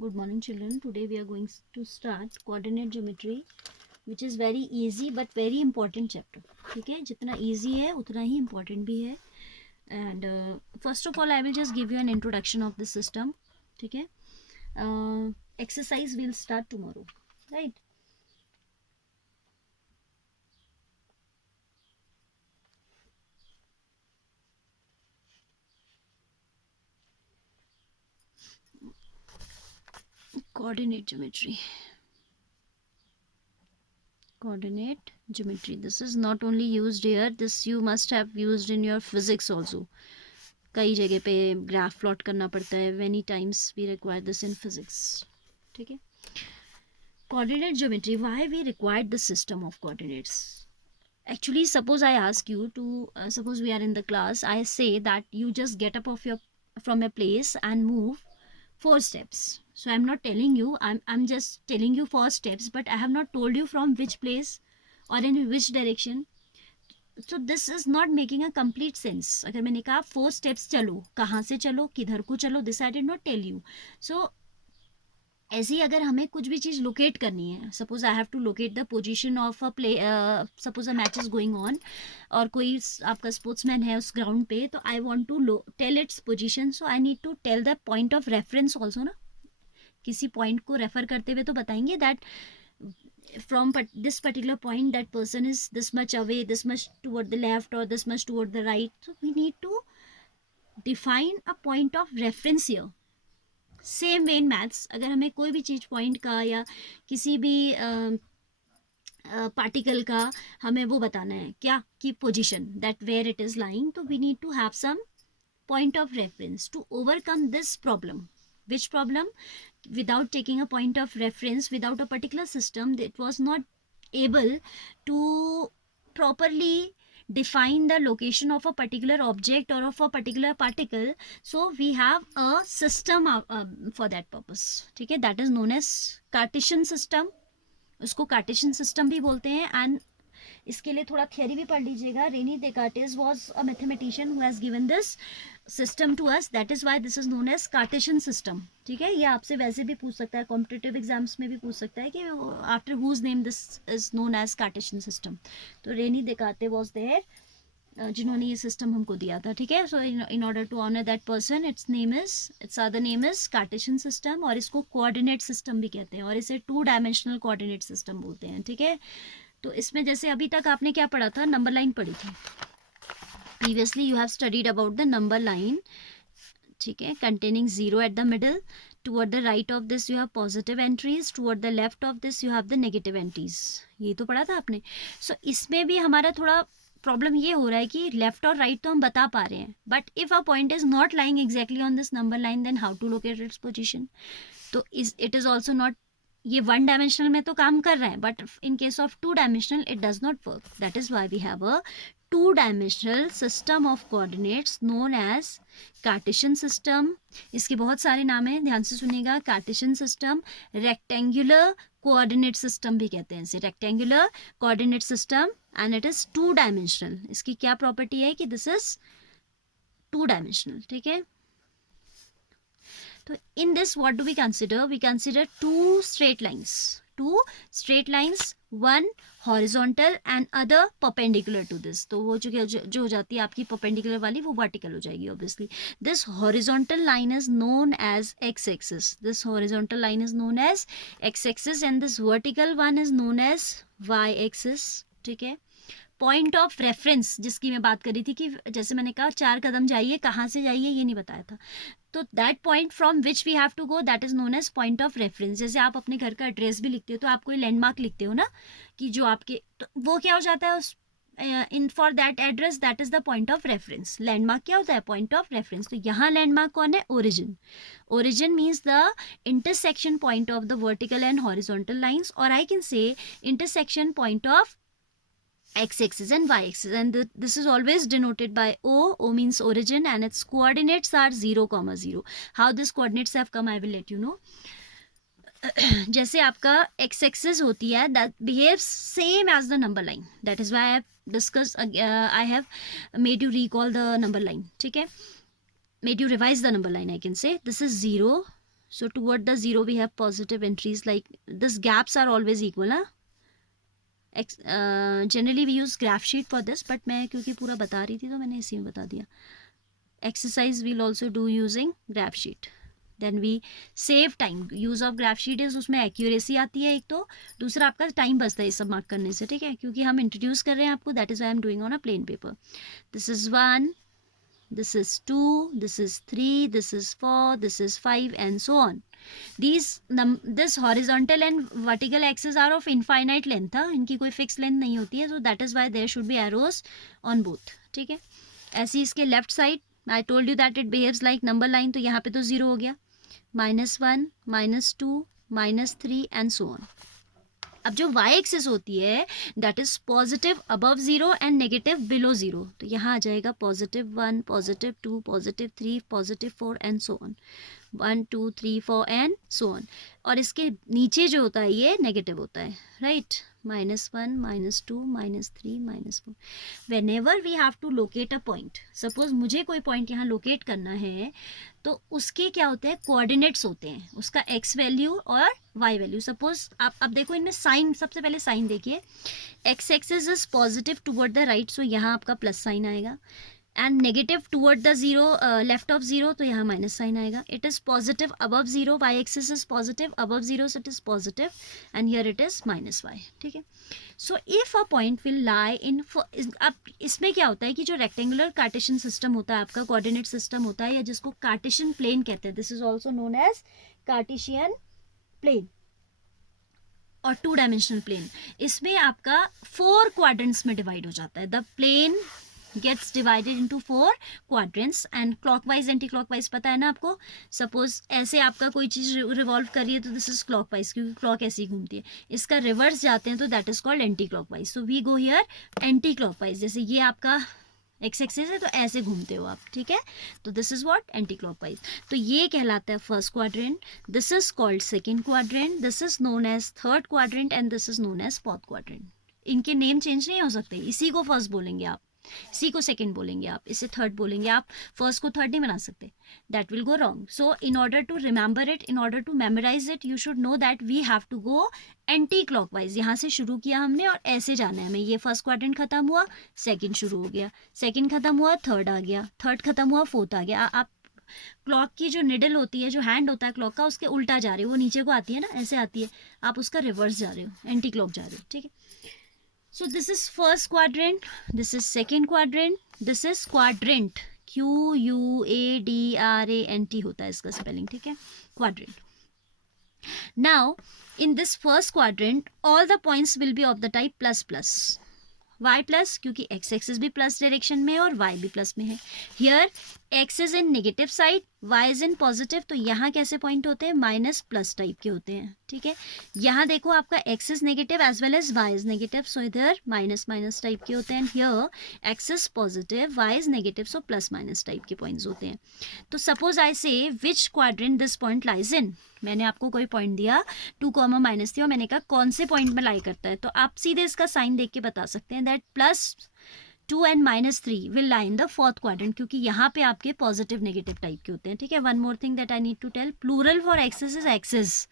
Good morning children. Today we are going to start coordinate geometry, which is very easy but very important chapter. ठीक है, जितना easy है उतना ही important भी है. And first of all I will just give you an introduction of the system. ठीक है, exercise will start tomorrow, right? Coordinate geometry. Coordinate geometry, this is not only used here, this you must have used in your physics also. कई जगह पे graph plot करना पड़ता है. many times we require this in physics. ठीक है, coordinate geometry, why we required the system of coordinates? Actually, suppose I ask you to suppose we are in the class, I say that you just get up of from a place and move 4 steps. So I'm not telling you, I'm just telling you 4 steps, but I have not told you from which place or in which direction. So this is not making a complete sense. अगर मैंने कहा 4 steps चलो, कहाँ से चलो, किधर को चलो, this I did not tell you. So ऐसे ही अगर हमें कुछ भी चीज़ लोकेट करनी है, suppose I have to locate the position of a play, suppose a match is going on और कोई आपका स्पोर्ट्समैन है उस ग्राउंड पे, तो I want to tell its position, so I need to tell the point of reference also ना. किसी point को रेफर करते हुए तो बताएंगे that from this particular point that person is this much away, this much toward the left or this much toward the right. So we need to define a point of reference here. Same way in maths, अगर हमें कोई भी चीज़ point का या किसी भी particle का हमें वो बताना है क्या कि position that where it is lying, तो we need to have some point of reference to overcome this problem. which problem? Without taking a point of reference, without a particular system, it was not able to properly define the location of a particular object or of a particular particle. So we have a system for that purpose. ठीक है, that is known as Cartesian system. उसको Cartesian system भी बोलते हैं. And इसके लिए थोड़ा theory भी पढ़ लीजिएगा. Rene Descartes was a mathematician who has given this system to us, that is why this is known as Cartesian system. ठीक है, ये आपसे वैसे भी पूछ सकता है, कॉम्पिटिटिव एग्जाम्स में भी पूछ सकता है कि after whose name this is known as Cartesian system. तो रेनी डेकार्टे वाज देयर जिन्होंने ये सिस्टम हमको दिया था. ठीक है, so in order to honour that person its other name is Cartesian system. और इसको कोऑर्डिनेट सिस्टम भी कहते हैं और इसे 2 डायमेंशनल कोऑर्डिनेट सिस्टम बोलते हैं. ठीक है, तो इसमें जैसे अभी तक आपने क्या पढ़ा था, नंबर लाइन पढ़ी थी. Previously you have studied about the number line. ठीक है, containing 0 at the middle. Toward the right of this you have positive entries, toward the left of this you have the negative entries. ये तो पढ़ा था आपने. सो इसमें भी हमारा थोड़ा प्रॉब्लम ये हो रहा है कि लेफ्ट और राइट तो हम बता पा रहे हैं, but if a point is not lying exactly on this number line, then how to locate its position. तो इट इज ऑल्सो नॉट, ये 1 डायमेंशनल में तो काम कर रहा है, but in case of 2 dimensional it does not work. That is why we have a 2 dimensional system of coordinates known as Cartesian system. इसके बहुत सारे नाम हैं, ध्यान से सुनिएगा. Cartesian system, rectangular coordinate system भी कहते हैं इसे, rectangular coordinate system, and it is 2 dimensional. इसकी क्या प्रॉपर्टी है कि दिस इज 2 डायमेंशनल. ठीक है, तो in this what do we consider? We consider 2 straight lines, one horizontal and other perpendicular to this. तो वो जो हो जाती है आपकी perpendicular वाली, वो vertical हो जाएगी obviously. This horizontal line is known as x-axis. This horizontal line is known as x-axis and this vertical one is known as y-axis. ठीक है, पॉइंट ऑफ रेफरेंस जिसकी मैं बात कर रही थी कि जैसे मैंने कहा 4 कदम जाइए, कहाँ से जाइए ये नहीं बताया था. तो that point from which we have to go, that is known as point of reference. जैसे आप अपने घर का एड्रेस भी लिखते हो तो आप कोई लैंडमार्क लिखते हो ना, कि जो आपके, तो वो क्या हो जाता है उस in for that address, that is the point of reference. Landmark क्या होता है? Point of reference. तो यहाँ लैंडमार्क कौन है? Origin. Origin means the intersection point of the vertical and horizontal lines, और I can say intersection point of x-axis and y-axis, and this is always denoted by O. O means origin and its coordinates are 0, 0. How these coordinates have come I will let you know. जैसे आपका x-axis होती है, that behaves same as the number line. That is why I have discussed, I have made you recall the number line. ठीक है, made you revise the number line. I can say this is 0, So toward the 0 we have positive entries, like this gaps are always equal, huh? Generally we use graph sheet for this, but मैं क्योंकि पूरा बता रही थी तो मैंने इसी में बता दिया. Exercise we'll also do using graph sheet. Then we save time. Use of graph sheet is उसमें accuracy आती है एक तो, दूसरा आपका टाइम बचता है ये सब मार्क करने से, ठीक है, क्योंकि हम इंट्रोड्यूस कर रहे हैं आपको. That is why I am doing on a plane paper. This is 1, this is 2, this is 3, this is 4, this is 5, and so on. This horizontal and vertical axes are of infinite length, इनकी कोई fix length नहीं होती है, so that is why there should be arrows on both. ठीक है. ऐसे इसके left side, I told you that it behaves like number line, तो यहाँ पे तो 0 हो गया, -1, -2, -3 and so on. अब जो y एक्सिस होती है that is positive above 0 and negative below 0, तो यहाँ आ जाएगा +1, +2, +3, +4 and so on. 1 2 3 4 and so on. और इसके नीचे जो होता है ये नेगेटिव होता है, right. -1, -2, -3, -4. Whenever we have to locate a point, suppose मुझे कोई पॉइंट यहाँ लोकेट करना है, तो उसके क्या होते हैं, कोऑर्डिनेट्स होते हैं, उसका x वैल्यू और y वैल्यू. सपोज आप अब देखो इनमें साइन, सबसे पहले साइन देखिए. x axis is positive toward the right, so यहाँ आपका प्लस साइन आएगा, and negative toward the 0, left of 0, तो यहाँ माइनस साइन आएगा. It is positive above 0, y axis is positive above 0, so it is positive, and here it is -y. ठीक है. So if a point will lie in, अब इसमें क्या होता है कि जो रेक्टेंगुलर कार्टेशियन सिस्टम होता है आपका, कोऑर्डिनेट सिस्टम होता है, या जिसको कार्टेशियन प्लेन कहते हैं, this is also known as Cartesian plane और 2 डायमेंशनल प्लेन. इसमें आपका 4 क्वाड्रेंट्स में डिवाइड हो जाता है. The plane gets divided into 4 quadrants, and clockwise anti clockwise पता है ना आपको. सपोज ऐसे आपका कोई चीज़ रिवॉल्व कर रही है तो दिस इज क्लॉकवाइज, क्योंकि क्लॉक ऐसी घूमती है. इसका रिवर्स जाते हैं तो that is called anti clockwise. So we go here anti clockwise. जैसे ये आपका एक्स एक्सिस है तो ऐसे घूमते हो आप, ठीक है, तो this is what, anti clockwise. तो ये कहलाता है first quadrant, this is called second quadrant, this is known as third quadrant, and this is known as fourth quadrant. इनके नेम चेंज नहीं हो सकते. इसी को फर्स्ट बोलेंगे आप, सी को सेकेंड बोलेंगे आप, इसे थर्ड बोलेंगे आप, फर्स्ट को थर्ड नहीं बना सकते. That will go wrong. So in order to remember it, in order to memorise it, you should know that we have to go anti clockwise. यहाँ से शुरू किया हमने और ऐसे जाना है हमें. ये फर्स्ट क्वाड्रेंट खत्म हुआ, सेकंड शुरू हो गया, सेकंड खत्म हुआ, थर्ड आ गया, थर्ड खत्म हुआ, फोर्थ आ गया. आप क्लॉक की जो निडल होती है, जो हैंड होता है क्लॉक का, उसके उल्टा जा रहे हो, वो नीचे को आती है ना, ऐसे आती है, आप उसका रिवर्स जा रहे हो, एंटी क्लॉक जा रहे हो. ठीक है. So this is first quadrant, this is second quadrant, this is quadrant, QUADRANT होता है इसका स्पेलिंग, ठीक है, quadrant. Now in this first quadrant all the points will be of the type plus plus. y plus, क्योंकि x axis भी plus direction में है और y भी प्लस में है. Here x is in negative side, y is in positive, तो यहाँ कैसे पॉइंट होते हैं, माइनस प्लस टाइप के होते हैं. ठीक है. यहाँ देखो आपका x is negative as well as y is negative, so इधर माइनस माइनस टाइप के होते हैं. Here x is positive, y is negative, so plus minus type के पॉइंट्स होते हैं. तो suppose I say which quadrant this point lies in. मैंने आपको कोई पॉइंट दिया, 2, -, थी, और मैंने कहा कौन से पॉइंट में लाई करता है, तो आप सीधे इसका साइन देख के बता सकते हैं that +2 and -3 will lie in the fourth quadrant, क्योंकि यहाँ पे आपके पॉजिटिव नेगेटिव टाइप के होते हैं. ठीक है. One more thing that I need to tell, plural for axis is axes.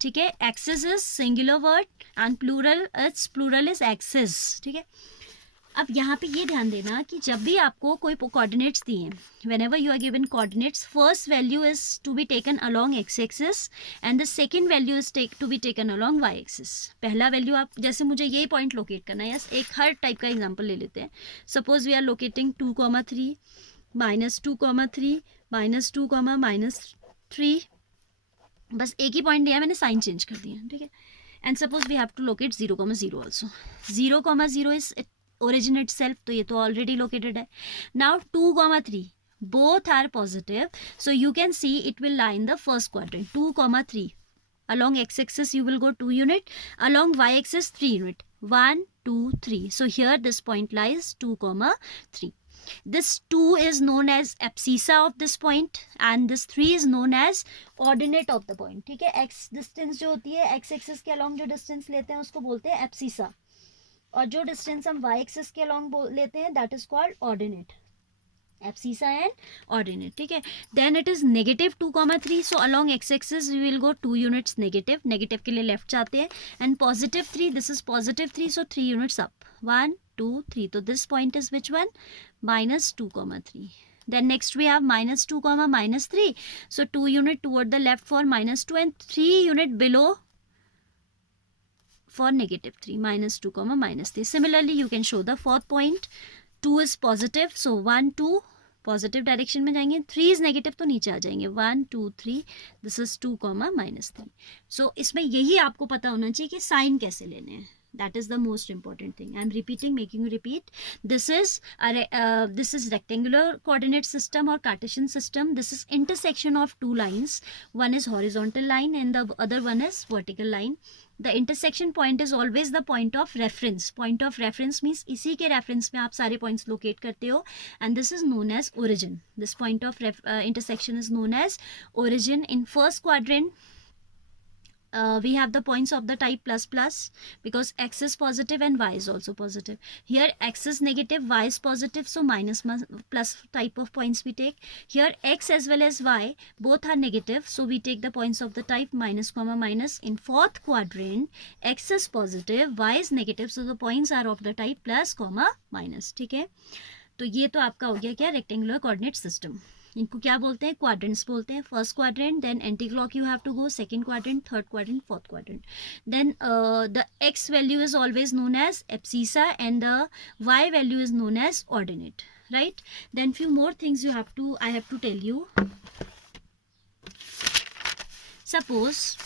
ठीक है. Axis is singular word and plural is axes. ठीक है. अब यहाँ पे ये ध्यान देना कि जब भी आपको कोई कोऑर्डिनेट्स दिए, whenever you are given coordinates, first value is to be taken along x axis and the second value is to be taken along y axis. पहला वैल्यू आप, जैसे मुझे यही पॉइंट लोकेट करना है, यस, एक हर टाइप का एग्जांपल ले लेते हैं. Suppose we are locating 2, -3, -2, -3, -2, -3. बस एक ही पॉइंट दिया, मैंने साइन चेंज कर दिया. ठीक है. And suppose we have to locate 0, 0 also. 0, 0 is origin itself, तो ये तो ऑलरेडी लोकेटेड है. Now 2, 3 both are positive, so you can see it will lie in the first quadrant. 2, 3 along x axis you will go 2 unit, along y axis 3 unit, 1 2 3. So here this point lies 2, 3. This 2 is known as abscissa of this point and this 3 is known as ordinate of the point. ठीक है. x distance जो होती है, x axis के along जो distance लेते हैं उसको बोलते हैं abscissa, और जो डिस्टेंस हम y एक्सिस के अलॉन्ग लेते हैं that is called ordinate. Abscissa and ordinate, ठीक है. Then it is -2,3. So along X axis we will go 2 units negative. Negative के लिए लेफ्ट जाते हैं. And +3, this is +3, so 3 units up. 1 2 3. तो this point is which one? -2,3. Then next we have -2, -3. So 2 unit toward the left for -2 and 3 unit below for -3. -2, -3. Similarly, you can show the fourth point. 2 is positive, so 1 2 positive direction में जाएंगे. 3 is negative तो नीचे आ जाएंगे. 1 2 3. This is 2, -3. सो इसमें यही आपको पता होना चाहिए कि साइन कैसे लेने हैं. That is the most important thing. I am repeating, making you repeat. This is rectangular coordinate system or Cartesian system. This is intersection of two lines. One is horizontal line and the other one is vertical line. The intersection point is always the point of reference. Point of reference means इसी के reference में आप सारे points locate करते हो. And this is known as origin. This point of intersection is known as origin. In first quadrant, we have the points of the type ++ because x is positive and y is also positive. Here x is negative, y is positive, so plus type of points we take. Here x as well as y both are negative, so we take the points of the type -, In fourth quadrant, x is positive, y is negative, so the points are of the type +, ठीक है. तो ये तो आपका हो गया क्या? Rectangular coordinate system. इनको क्या बोलते हैं? क्वाड्रेंट्स बोलते हैं. First quadrant, then anti clock you have to go. Second quadrant, third quadrant, fourth quadrant. Then the X value is always known as abscissa and the Y value is known as ordinate, right. Then few more things I have to tell you. Suppose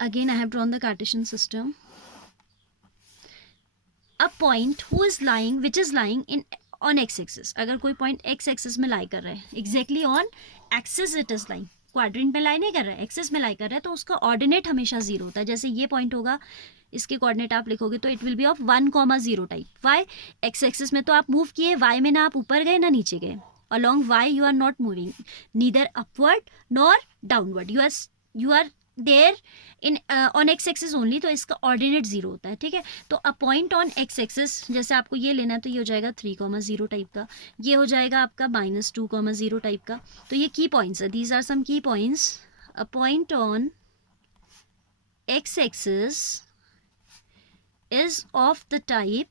again I have drawn the Cartesian system. A point which is lying in on x axis. अगर कोई point x axis में लाई कर रहा है, exactly on axis it is lying. Quadrant में लाई नहीं कर रहा है, एक्सिस में लाई कर रहा है, तो उसका ऑर्डिनेट हमेशा 0 होता है. जैसे ये पॉइंट होगा, इसके कोऑर्डिनेट आप लिखोगे तो it will be of 1,0 type. Why? X axis में तो आप मूव किए, वाई में ना आप ऊपर गए ना नीचे गए. along y you are not moving, neither upward nor downward. You are there in on X axis only, तो इसका ऑर्डिनेट 0 होता है, ठीक है. तो a point on X axis, जैसे आपको ये लेना है तो ये हो जाएगा 3,0 टाइप का, ये हो जाएगा आपका -2,0 टाइप का. तो ये की पॉइंट्स है, दीज आर सम की points. A point on X axis is of the type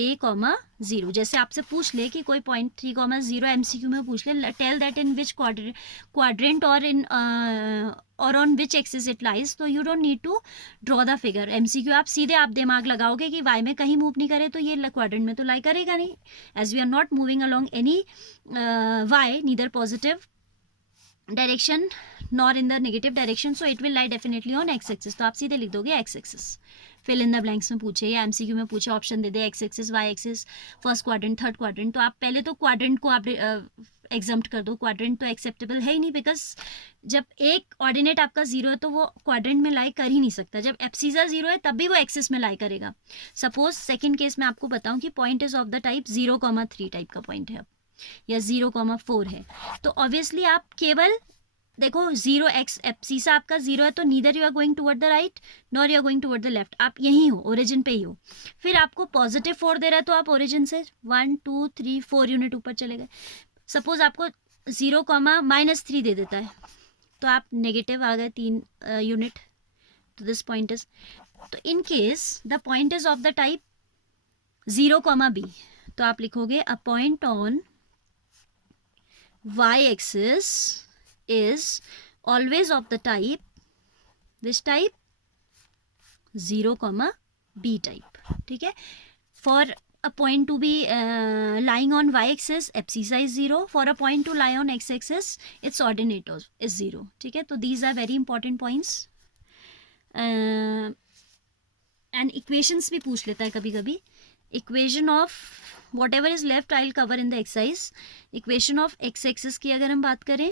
A,0. जैसे आपसे पूछ ले कि कोई पॉइंट 3,0 MCQ में पूछ ले, tell that in which quadrant और on which axis it lies, तो you don't need to draw the figure. MCQ आप सीधे आप दिमाग लगाओगे कि वाई में कहीं मूव नहीं करे तो ये क्वाड्रेंट में तो लाई करेगा नहीं. As we are not moving along any Y, neither positive direction nor in the negative direction, so it will lie definitely on X axis. तो आप सीधे लिख दोगे X axis. Fill in the blanks में पूछे या MCQ में पूछे, ऑप्शन दे दे X axis, Y axis, first quadrant, third quadrant, तो आप पहले तो क्वाड्रेंट को आप एग्जम्प्ट कर दो. क्वाड्रेंट तो एक्सेप्टेबल है ही नहीं, बिकॉज जब एक ऑर्डिनेट आपका 0 है तो वो क्वाड्रेंट में लाई कर ही नहीं सकता. जब एब्सिसा 0 है तब भी वो एक्सिस में लाई करेगा. सपोज सेकेंड केस में आपको बताऊं कि point is of the type 0,3 type का पॉइंट है या 0,4 है, तो ऑब्वियसली आप केवल देखो 0x एब्सिसा आपका 0 है, तो neither you are going toward the right nor you are going toward the left, आप यहीं हो, ओरिजिन पे ही हो. फिर आपको +4 दे रहा है तो आप ओरिजिन से 1 2 3 4 यूनिट ऊपर चले गए. सपोज आपको 0,-3 दे देता है तो आप नेगेटिव आ गए 3 यूनिट. तो दिस पॉइंट इज, तो in case the point is of the type 0,b, तो आप लिखोगे अ point on y axis is always of the type, which type? 0,b type, ठीक है. For a point to be lying on y axis, abscissa is 0. For a point to lie on x axis, its ordinate is 0, ठीक है. तो these are very important points. and equations भी पूछ लेता है कभी कभी. Equation of whatever is left I'll cover in the exercise. Equation of x axis की अगर हम बात करें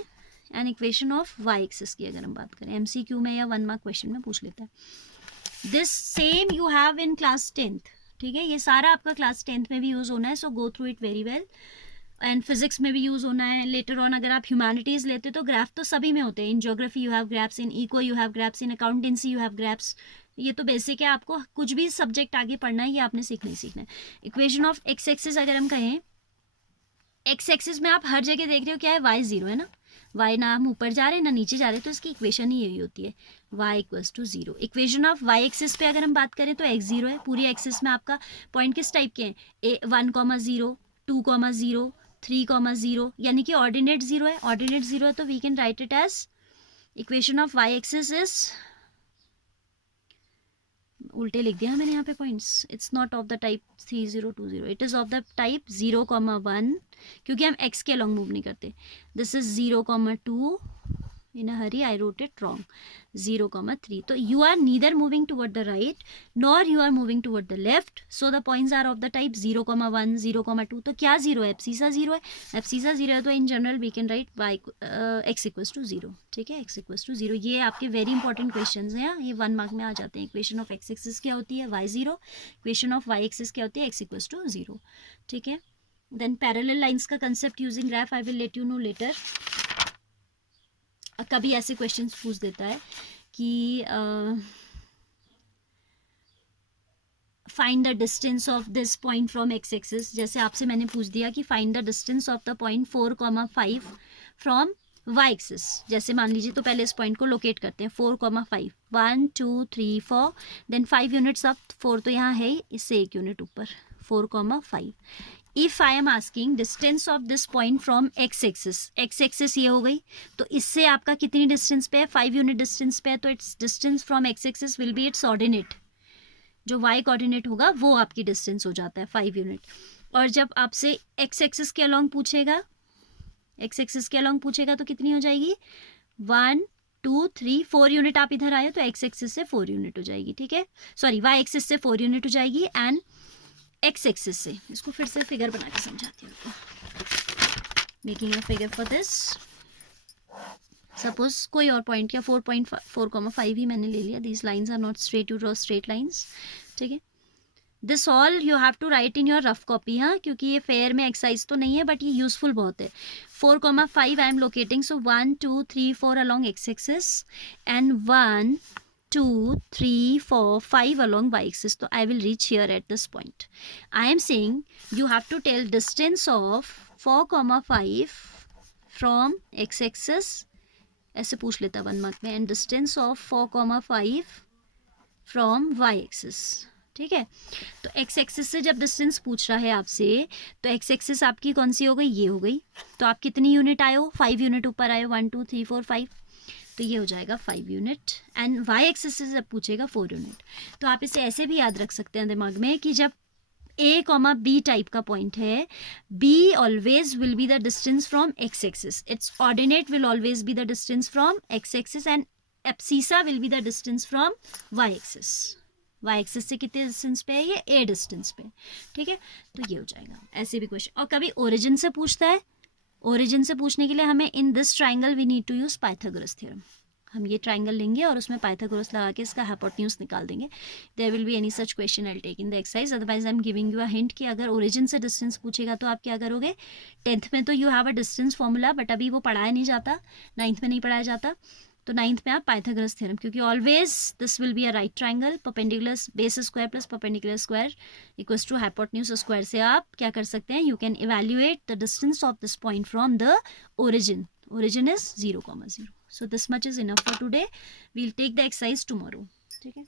and equation of y axis की अगर हम बात करें, MCQ में या 1 मार्क क्वेश्चन में पूछ लेता है. This same you have in class 10th, ठीक है. ये सारा आपका क्लास 10th में भी यूज होना है, so go through it very well. And physics में भी यूज़ होना है लेटर ऑन. अगर आप ह्यूमैनिटीज़ लेते तो ग्राफ तो सभी में होते हैं. In geography you have graphs, in eco you have graphs, in accountancy you have graphs. ये तो बेसिक है. आपको कुछ भी सब्जेक्ट आगे पढ़ना है ये आपने सीखना ही सीखना है. इक्वेशन ऑफ एक्स एक्सिस अगर हम कहें, एक्स एक्सिस में आप हर जगह देख रहे हो क्या है, वाई जीरो है ना. वाई ना हम ऊपर जा रहे हैं ना नीचे जा रहे हैं, तो इसकी इक्वेशन ही यही होती है, Y equals to zero. Equation of Y axis पे अगर हम बात करें तो एक्स जीरो है. पूरी एक्सिस में आपका पॉइंट किस टाइप के हैं, 1,0, 2,0, 3,0, यानी कि ऑर्डिनेट जीरो है. ऑर्डिनेट जीरो है तो we can write it as equation of Y axis is, उल्टे लिख दिया मैंने यहाँ पे points. It's not of the type 3020, it is of the type 0,1, क्योंकि हम एक्स के अलॉन्ग मूव नहीं करते. This is 0,2. in a hurry I wrote it wrong. 0,3. So you are neither moving toward the right nor you are moving toward the left, so the points are of the type 0,1, 0,2. तो क्या zero है, abscissa zero है. Abscissa zero है तो in general we can write Y X equals to zero. ठीक है, X equals to zero. ये आपके वेरी इंपॉर्टेंट क्वेश्चन हैं, ये 1 मार्क में आ जाते हैं. इक्वेशन ऑफ एक्स एक्सिस क्या होती है, Y zero. Equation of Y axis क्या होती है, एक्स इक्वल्स टू जीरो. ठीक है. देन पैरेलल लाइंस का concept using graph I will let you know later. कभी ऐसे क्वेश्चंस पूछ देता है कि find the distance of this point from X axis. जैसे आपसे मैंने पूछ दिया कि find the distance of the point 4,5 from Y axis. जैसे मान लीजिए, तो पहले इस पॉइंट को लोकेट करते हैं. 4,5, 1 2 3 4, देन 5 यूनिट्स अप. 4 तो यहाँ है ही, इससे 1 यूनिट ऊपर, 4,5. If I am asking distance of this point from X axis, x axis ये हो गई, तो इससे आपका कितनी डिस्टेंस पे है, 5 यूनिट डिस्टेंस पे है. तो it's distance from X axis will be it's ordinate. जो वाई कोऑर्डिनेट होगा वो आपकी डिस्टेंस हो जाता है 5 यूनिट. और जब आपसे एक्स एक्सिस के अलॉन्ग पूछेगा, एक्स एक्सिस के अलॉन्ग पूछेगा तो कितनी हो जाएगी, 1 2 3 4 यूनिट आप इधर आए तो एक्स एक्सिस से 4 यूनिट हो जाएगी. ठीक है, सॉरी, वाई एक्सिस से 4 यूनिट हो जाएगी. एंड एक्स एक्सिस से, इसको फिर से फिगर बना के समझाती हूँ आपको. Making a figure for this. Suppose कोई और पॉइंट या 4,5 ही मैंने ले लिया. These lines are not straight, you draw straight lines. ठीक है, this all you have to write in your rough copy. हाँ, क्योंकि ये फेयर में एक्सरसाइज तो नहीं है बट ये यूजफुल बहुत है. 4,5 I am locating, so 1 2 3 4 along X axis and 1 2 3 4 5 along y axis. So I will reach here at this point. I am saying you have to tell distance of 4,5 from x axis. ऐसे पूछ लेता 1 mark में. and distance of 4,5 from y axis. ठीक है, तो x axis से जब distance पूछ रहा है आपसे, तो x एक्सिस आपकी कौन सी हो गई, ये हो गई. तो आप कितनी यूनिट आए हो, 5 यूनिट ऊपर आए हो, 1 2 3 4 5. तो ये हो जाएगा 5 यूनिट. एंड वाई एक्सिस से जब पूछेगा 4 यूनिट. तो आप इसे ऐसे भी याद रख सकते हैं दिमाग में कि जब A, B टाइप का पॉइंट है, B always will be the distance from X axis. Its ordinate will always be the distance from X axis and abscissa will be the distance from Y axis. Y axis से कितने distance पे है, ये A distance पे. ठीक है, तो ये हो जाएगा. ऐसे भी क्वेश्चन. और कभी ओरिजिन से पूछता है. ओरिजिन से पूछने के लिए हमें in this triangle we need to use Pythagoras theorem. हम ये ट्राइंगल लेंगे और उसमें पाइथागोरस लगा के इसका हाइपोटेन्यूज निकाल देंगे. There will be any such question I will take in the exercise. Otherwise I am giving you a hint कि अगर ओरिजिन से डिस्टेंस पूछेगा तो आप क्या करोगे. 10th में तो you have a distance formula, but अभी वो पढ़ाया नहीं जाता, 9th में नहीं पढ़ाया जाता. तो 9th में आप पाइथागोरस थ्योरम, क्योंकि always this will be a right triangle, perpendicular base square plus perpendicular square equals to hypotenuse square से आप क्या कर सकते हैं, you can evaluate the distance of this point from the origin. Origin is 0,0. So this much is enough for today. We'll take the exercise tomorrow. ठीक है.